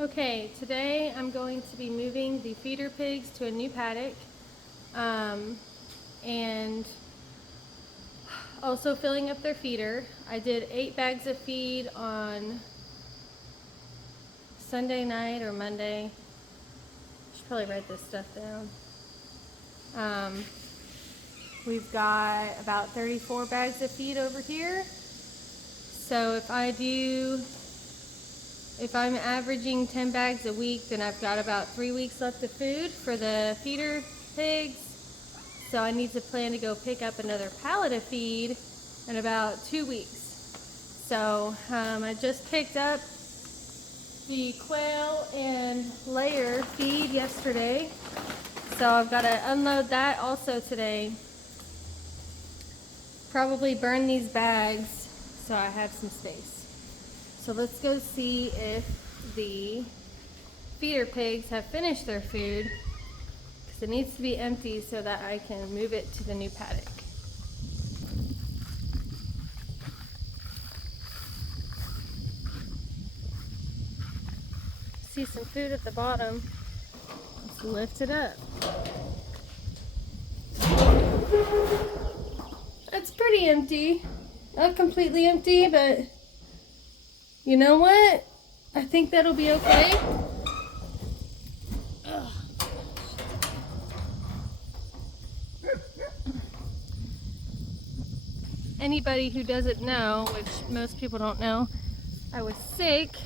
Okay, today I'm going to be moving the feeder pigs to a new paddock, and also filling up their feeder. I did 8 bags of feed on Sunday night or Monday. Should probably write this stuff down. We've got about 34 bags of feed over here. So if I'm averaging 10 bags a week, then I've got about 3 weeks left of food for the feeder pigs. So I need to plan to go pick up another pallet of feed in about 2 weeks. So I just picked up the quail and layer feed yesterday. So I've got to unload that also today. Probably burn these bags so I have some space. So let's go see if the feeder pigs have finished their food, because it needs to be empty so that I can move it to the new paddock. See some food at the bottom. Let's lift it up. It's pretty empty. Not completely empty, but you know what? I think that'll be okay. Ugh. Anybody who doesn't know, which most people don't know, I was sick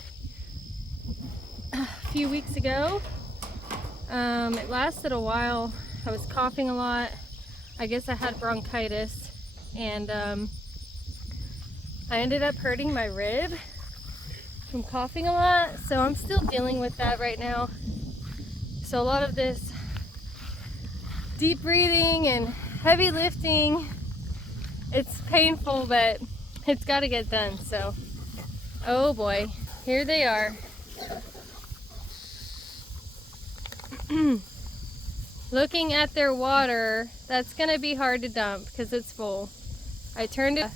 a few weeks ago. It lasted a while. I was coughing a lot. I guess I had bronchitis, and I ended up hurting my rib from coughing a lot, so I'm still dealing with that right now. So a lot of this deep breathing and heavy lifting, it's painful, but it's got to get done. So, oh boy, here they are. Looking at their water, that's gonna be hard to dump because it's full. I turned it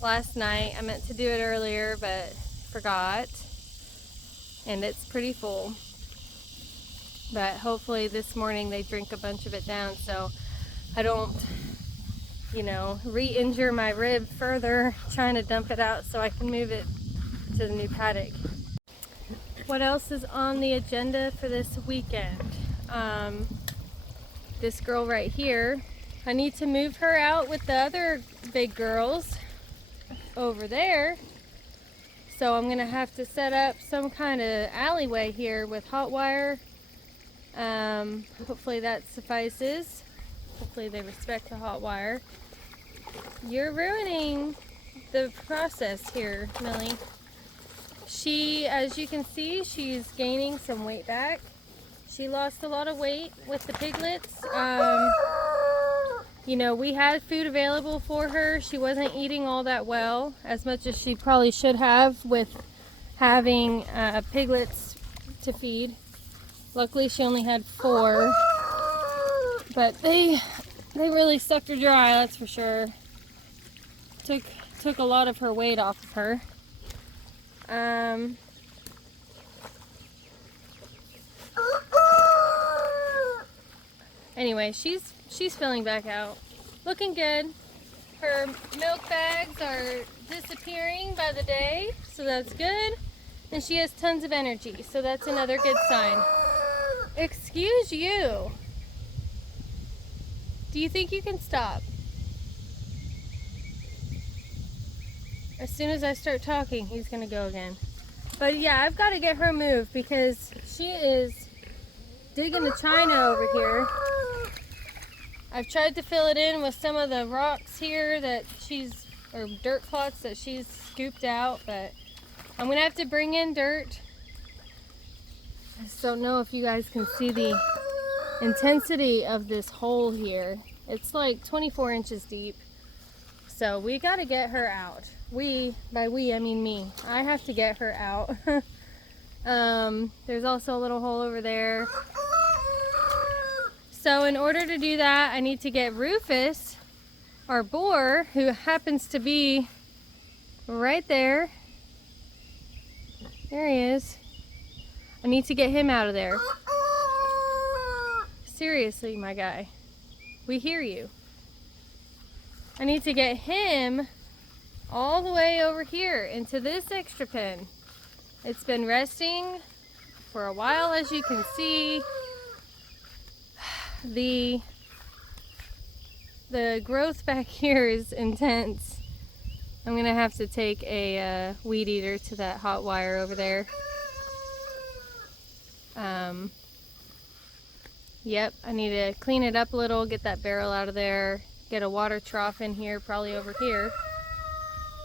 last night. I meant to do it earlier, but forgot, and it's pretty full. But hopefully this morning they drink a bunch of it down so I don't, re-injure my rib further trying to dump it out so I can move it to the new paddock. What else is on the agenda for this weekend? This girl right here, I need to move her out with the other big girls over there. So I'm gonna have to set up some kind of alleyway here with hot wire. Hopefully that suffices. Hopefully they respect the hot wire. You're ruining the process here, Millie. As you can see, she's gaining some weight back. She lost a lot of weight with the piglets. We had food available for her. She wasn't eating all that well, as much as she probably should have with having piglets to feed. Luckily, she only had 4, but they really sucked her dry, that's for sure. Took a lot of her weight off of her. Anyway, she's filling back out. Looking good. Her milk bags are disappearing by the day, so that's good. And she has tons of energy, so that's another good sign. Excuse you. Do you think you can stop? As soon as I start talking, he's gonna go again. But yeah, I've got to get her moved because she is digging the china over here. I've tried to fill it in with some of the rocks here or dirt clots that she's scooped out, but I'm gonna have to bring in dirt. I just don't know if you guys can see the intensity of this hole here. It's like 24 inches deep. So we gotta get her out. By we, I mean me. I have to get her out. There's also a little hole over there. So in order to do that, I need to get Rufus, our boar, who happens to be right there. There he is. I need to get him out of there. Seriously, my guy. We hear you. I need to get him all the way over here into this extra pen. It's been resting for a while, as you can see. The growth back here is intense. I'm gonna have to take a weed eater to that hot wire over there. Yep, I need to clean it up a little, get that barrel out of there, get a water trough in here, probably over here.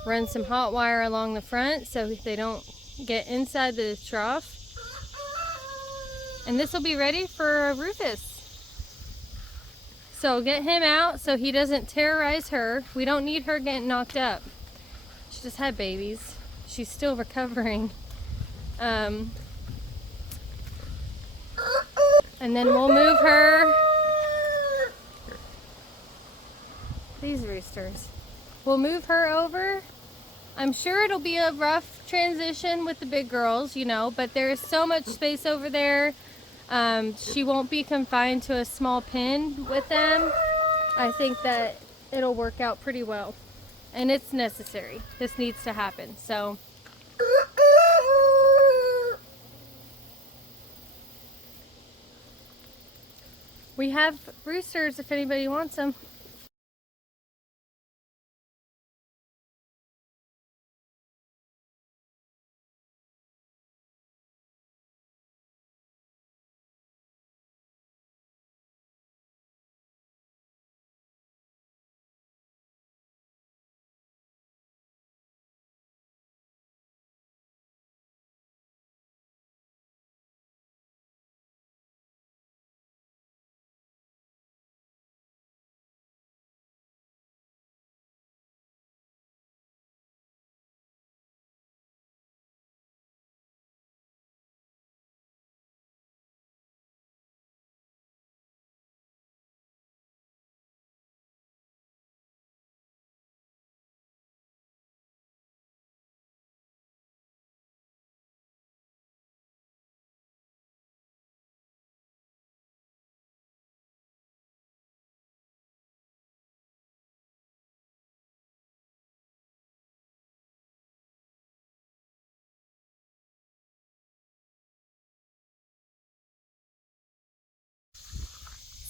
Run some hot wire along the front so they don't get inside the trough. And this will be ready for Rufus. So get him out so he doesn't terrorize her. We don't need her getting knocked up. She just had babies. She's still recovering. And then we'll move her. These roosters. We'll move her over. I'm sure it'll be a rough transition with the big girls, you know, but there is so much space over there. She won't be confined to a small pen with them. I think that it'll work out pretty well. And it's necessary. This needs to happen. So we have roosters if anybody wants them.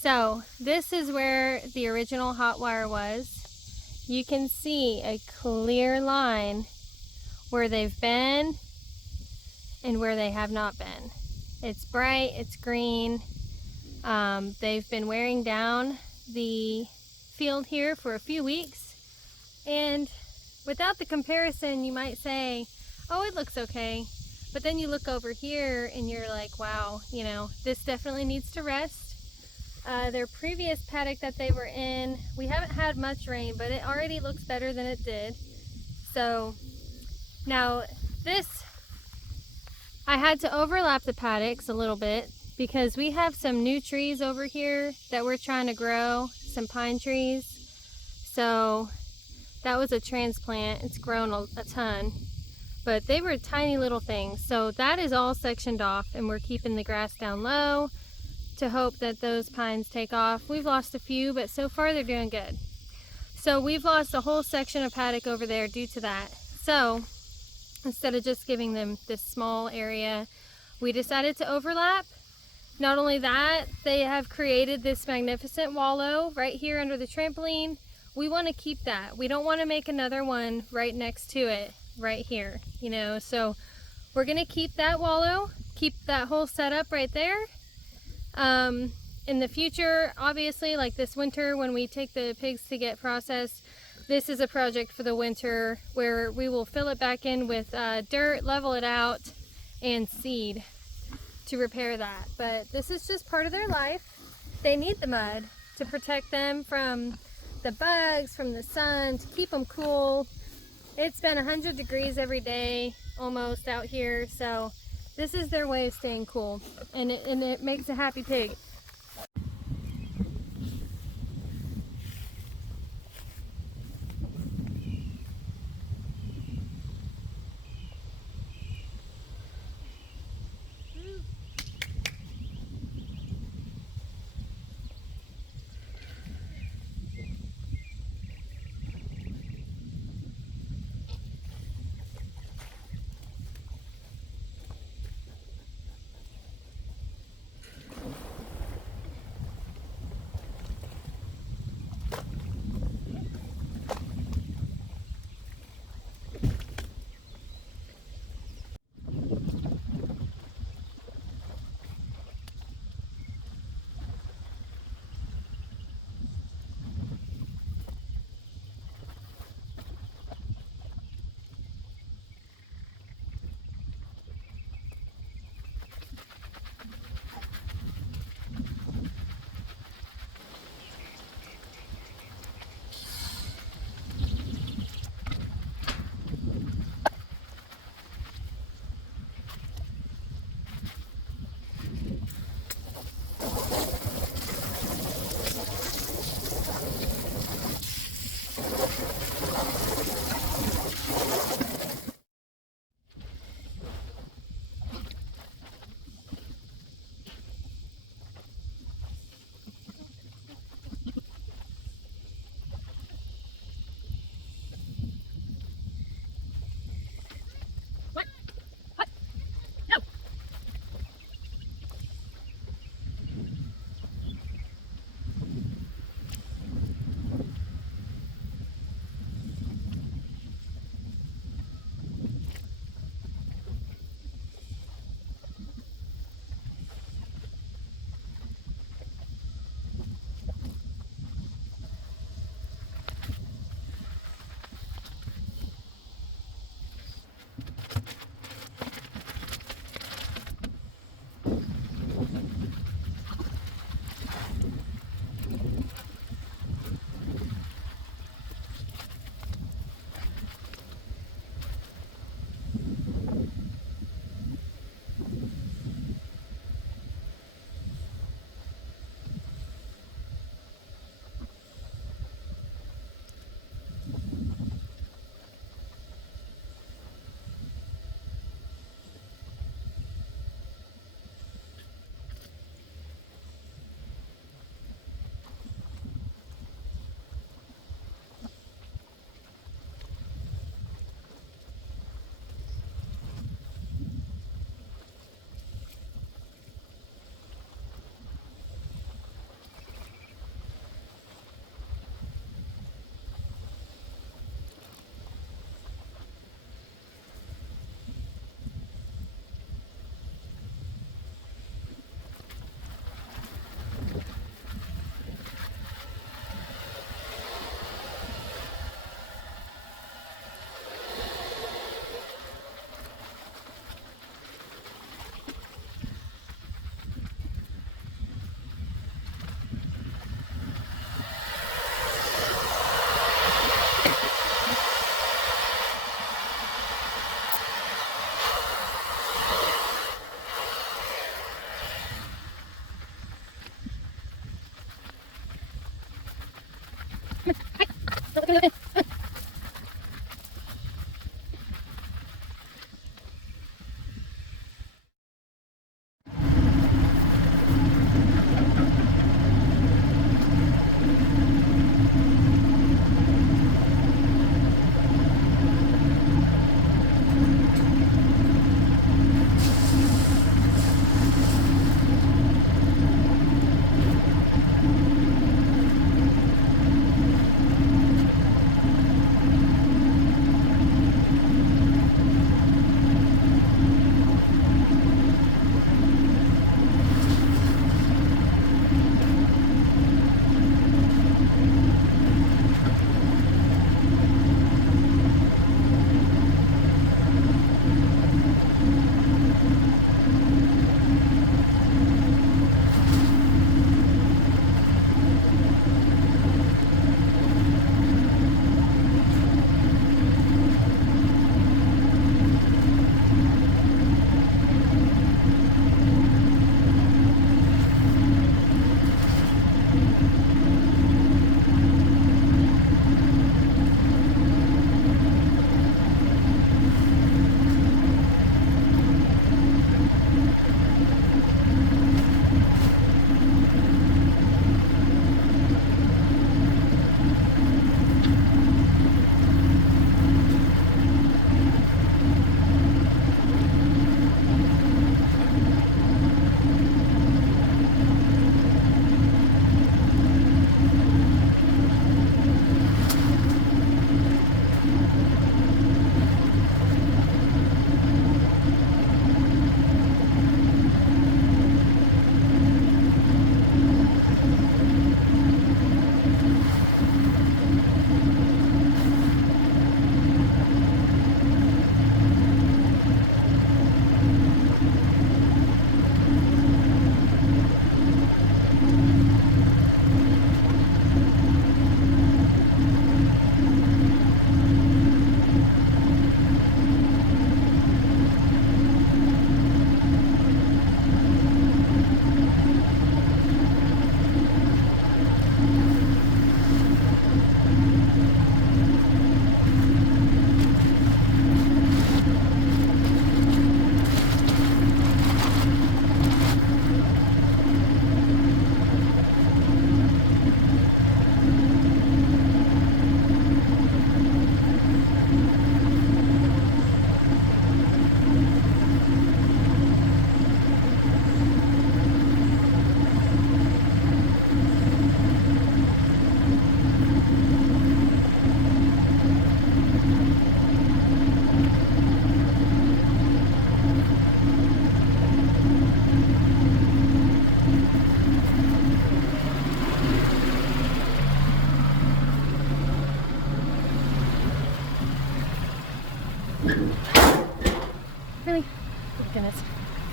So this is where the original hot wire was. You can see a clear line where they've been and where they have not been. It's bright, it's green. They've been wearing down the field here for a few weeks. And without the comparison, you might say, oh, it looks okay. But then you look over here and you're like, wow, you know, this definitely needs to rest. Their previous paddock that they were in, we haven't had much rain, but it already looks better than it did. So now this, I had to overlap the paddocks a little bit because we have some new trees over here that we're trying to grow, some pine trees. So that was a transplant. It's grown a ton, but they were tiny little things. So that is all sectioned off, and we're keeping the grass down low to hope that those pines take off. We've lost a few, but so far they're doing good. So we've lost a whole section of paddock over there due to that. So instead of just giving them this small area, we decided to overlap. Not only that, they have created this magnificent wallow right here under the trampoline. We want to keep that. We don't want to make another one right next to it, right here, you know. So we're going to keep that wallow, keep that whole setup right there. In the future, obviously, like this winter when we take the pigs to get processed, this is a project for the winter where we will fill it back in with dirt, level it out, and seed to repair that. But this is just part of their life. They need the mud to protect them from the bugs, from the sun, to keep them cool. It's been 100 degrees every day almost out here, so this is their way of staying cool, and it makes a happy pig.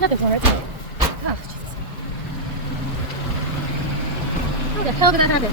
Nothing's wrong, right? Oh, Jesus. How the hell did that happen?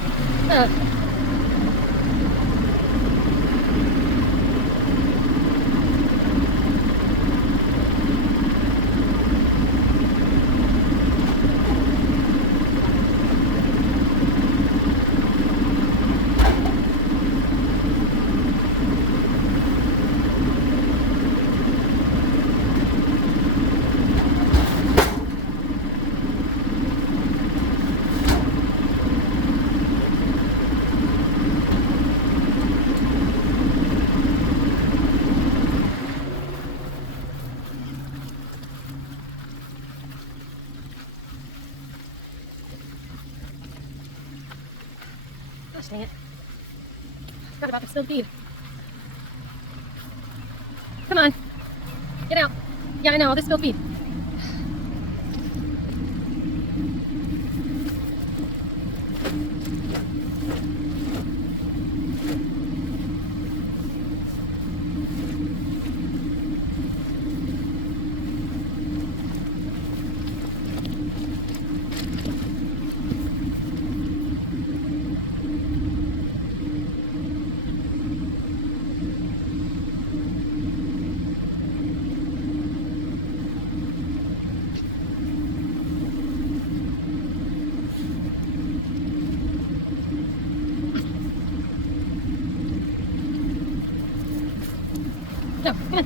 Gosh dang it. Forgot about the spilled feed. Come on. Get out. Yeah, I know, all this spilled feed. No, come on.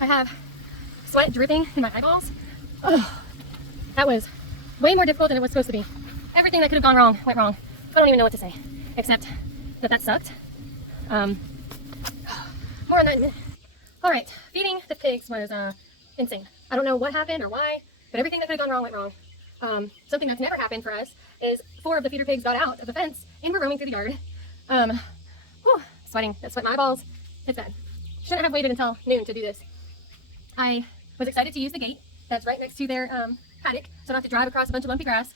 I have sweat dripping in my eyeballs. Oh, that was way more difficult than it was supposed to be. Everything that could have gone wrong went wrong. I don't even know what to say, except that that sucked. More on that in a minute. All right, feeding the pigs was insane. I don't know what happened or why, but everything that could have gone wrong went wrong. Something that's never happened for us is 4 of the feeder pigs got out of the fence and were roaming through the yard. Sweating, that sweat my eyeballs. It's bad. Shouldn't have waited until noon to do this. I was excited to use the gate that's right next to their paddock, so I don't have to drive across a bunch of lumpy grass.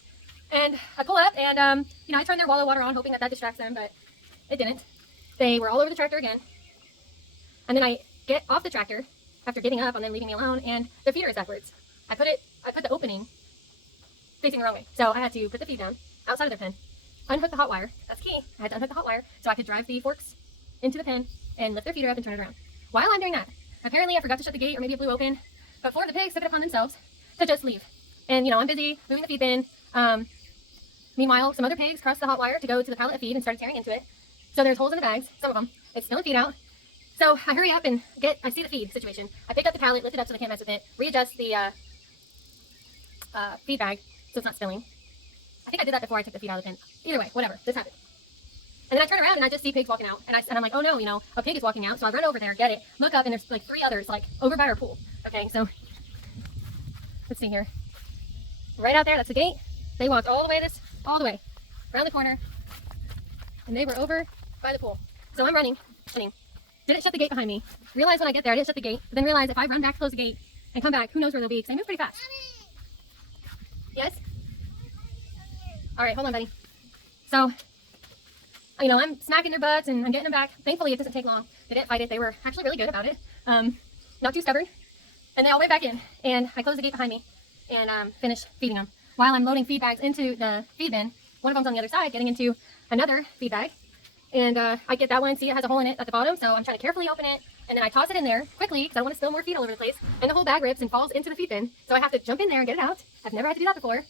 And I pull up and, I turned their wallow water on, hoping that that distracts them, but it didn't. They were all over the tractor again. And then I get off the tractor after getting up on them leaving me alone, and the feeder is backwards. I put the opening facing the wrong way. So I had to put the feed down outside of their pen, unhook the hot wire. That's key. I had to unhook the hot wire so I could drive the forks into the pen and lift their feeder up and turn it around. While I'm doing that, apparently I forgot to shut the gate, or maybe it blew open, but 4 of the pigs took it upon themselves to just leave. And, I'm busy moving the feed bin. Meanwhile, some other pigs crossed the hot wire to go to the pallet of feed and started tearing into it. So there's holes in the bags, some of them. It's spilling feed out. So I hurry up and I see the feed situation. I pick up the pallet, lift it up so they can't mess with it, readjust the feed bag so it's not spilling. I think I did that before I took the feed out of the pen. Either way, whatever, this happened. And then I turn around and I just see pigs walking out. And I'm like, oh no, a pig is walking out. So I run over there, get it, look up, and there's like 3 others like over by our pool. Okay, so let's see here. Right out there, that's the gate. They walked all the way around the corner, and they were over by the pool. So I'm running. Didn't shut the gate behind me. Realized when I get there I didn't shut the gate, but then realized if I run back to close the gate and come back, who knows where they'll be, because they move pretty fast. Yes? All right, hold on, buddy. So, I'm smacking their butts and I'm getting them back. Thankfully, it doesn't take long. They didn't fight it. They were actually really good about it. Not too stubborn. And they all went back in, and I closed the gate behind me and finished feeding them. While I'm loading feed bags into the feed bin, one of them's on the other side getting into another feed bag. And I get that one, see it has a hole in it at the bottom, so I'm trying to carefully open it, and then I toss it in there quickly because I don't want to spill more feed all over the place, and the whole bag rips and falls into the feed bin, so I have to jump in there and get it out. I've never had to do that before.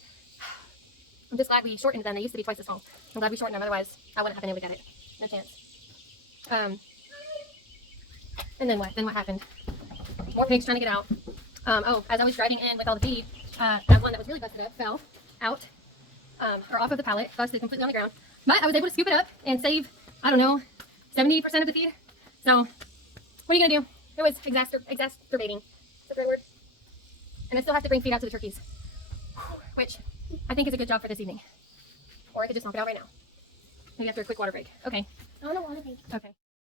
I'm just glad we shortened them. They used to be twice as small. I'm glad we shortened them, otherwise I wouldn't have been able to get it. No chance. And then what? Then what happened? More pigs trying to get out. As I was driving in with all the feed, that one that was really busted up fell out, or off of the pallet, busted completely on the ground. But I was able to scoop it up and save, I don't know, 70% of the feed. So, what are you gonna do? It was exacerbating. Is that the right word? And I still have to bring feed out to the turkeys, which I think is a good job for this evening. Or I could just knock it out right now. Maybe after a quick water break. Okay. I want a water break. Okay.